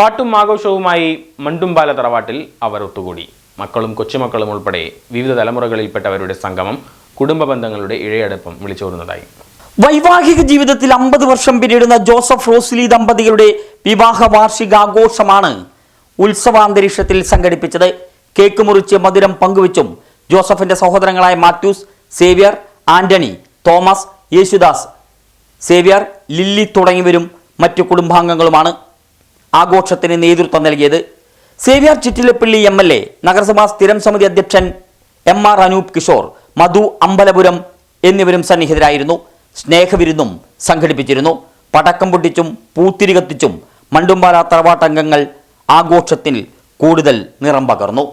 പാട്ടും ആഘോഷവുമായി മണ്ടുംപാല തറവാട്ടിൽ അവർ ഒത്തുകൂടി. മക്കളും കൊച്ചുമക്കളും ഉൾപ്പെടെ വിവിധ തലമുറകളിൽപ്പെട്ടവരുടെ സംഗമം കുടുംബ ബന്ധങ്ങളുടെ ഇഴയടുപ്പം വിളിച്ചോറുന്നതായി വൈവാഹിക ജീവിതത്തിൽ അമ്പത് വർഷം പിന്നിടുന്ന ജോസഫ് റോസ്ലി ദമ്പതികളുടെ വിവാഹ വാർഷികാഘോഷമാണ് ഉത്സവാന്തരീക്ഷത്തിൽ സംഘടിപ്പിച്ചത്. കേക്ക് മുറിച്ച് മധുരം പങ്കുവച്ചും ജോസഫിന്റെ സഹോദരങ്ങളായ Mathews Xavier Antony Thomas Yesudas Xavier lily തുടങ്ങിയവരും മറ്റു കുടുംബാംഗങ്ങളുമാണ്. ആഘോഷത്തിന് നേതൃത്വം നൽകിയത് Xavier Chittilappally M L A നഗരസഭാ സ്ഥിരം സമിതി അധ്യക്ഷൻ എം ആർ അനൂപ് കിഷോർ മധു അമ്പലപുരം എന്നിവരും സന്നിഹിതരായിരുന്നു. സ്നേഹവിരുന്നും സംഘടിപ്പിച്ചിരുന്നു. പടക്കം പൊട്ടിച്ചും പൂത്തിരി കത്തിച്ചും മണ്ടുംപാല തറവാട്ടംഗങ്ങൾ ആഘോഷത്തിൽ കൂടുതൽ നിറം പകർന്നു.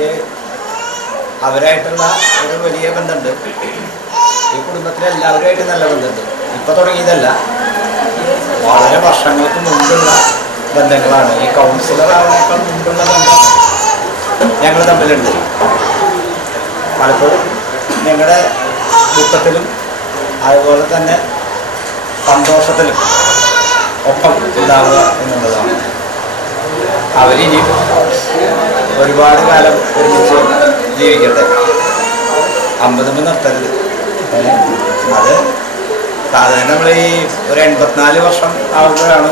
എനിക്ക് അവരായിട്ടുള്ള ഒരു വലിയ ബന്ധമുണ്ട്. ഈ കുടുംബത്തിലെ എല്ലാവരുമായിട്ട് നല്ല ബന്ധമുണ്ട്. ഇപ്പം തുടങ്ങിയതല്ല. വളരെ വർഷങ്ങൾക്ക് മുമ്പുള്ള ബന്ധങ്ങളാണ്. ഈ കൗൺസിലർ മുമ്പുള്ള ബന്ധം ഞങ്ങൾ തമ്മിലുണ്ട്. പലപ്പോഴും ഞങ്ങളുടെ ദുഃഖത്തിലും അതുപോലെ തന്നെ സന്തോഷത്തിലും ഒപ്പം ഉണ്ടാവുക എന്നുള്ളതാണ്. അവരിനി ഒരുപാട് കാലം ഒരുമിച്ച് ജീവിക്കട്ടെ. അമ്പതുമ്പോൾ നിർത്തരുത്? അത് സാധാരണ നമ്മൾ ഈ ഒരു എൺപത്തിനാല് വർഷം ആകുമ്പോഴാണ്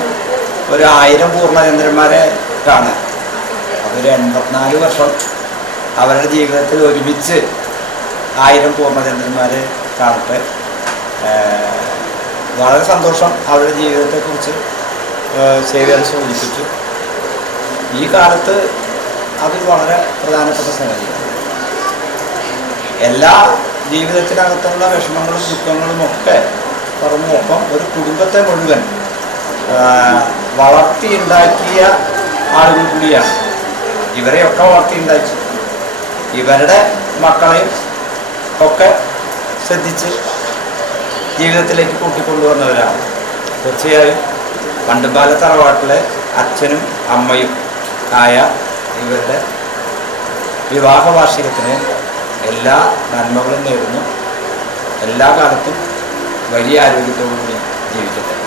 ഒരു ആയിരം പൂർണചന്ദ്രന്മാരെ കാണുക. അപ്പോൾ ഒരു എൺപത്തിനാല് വർഷം അവരുടെ ജീവിതത്തിൽ ഒരുമിച്ച് ആയിരം പൂർണചന്ദ്രന്മാരെ കാണട്ടെ. വളരെ സന്തോഷം അവരുടെ ജീവിതത്തെക്കുറിച്ച് ശരിയാണ് സൂചിപ്പിച്ചു. ഈ കാലത്ത് അത് വളരെ പ്രധാനപ്പെട്ട സംഗതിയാണ് എല്ലാ ജീവിതത്തിനകത്തുള്ള വിഷമങ്ങളും ദുഃഖങ്ങളും ഒക്കെ പറഞ്ഞു ഒപ്പം ഒരു കുടുംബത്തെ മുഴുവൻ വളർത്തിയുണ്ടാക്കിയ ആളുകൾ കൂടിയാണ്. ഇവരെയൊക്കെ വളർത്തിയുണ്ടാക്കി. ഇവരുടെ മക്കളെയും ഒക്കെ ശ്രദ്ധിച്ച് ജീവിതത്തിലേക്ക് കൂട്ടിക്കൊണ്ടുവന്നവരാണ്. തീർച്ചയായും പണ്ടുപാല തറവാട്ടിലെ അച്ഛനും അമ്മയും ആയ ഇവരുടെ വിവാഹ വാർഷികത്തിന് എല്ലാ നന്മകളും നേരുന്നു. എല്ലാ കാലത്തും വലിയ ആരോഗ്യത്തോടു കൂടി ജീവിക്കട്ടെ.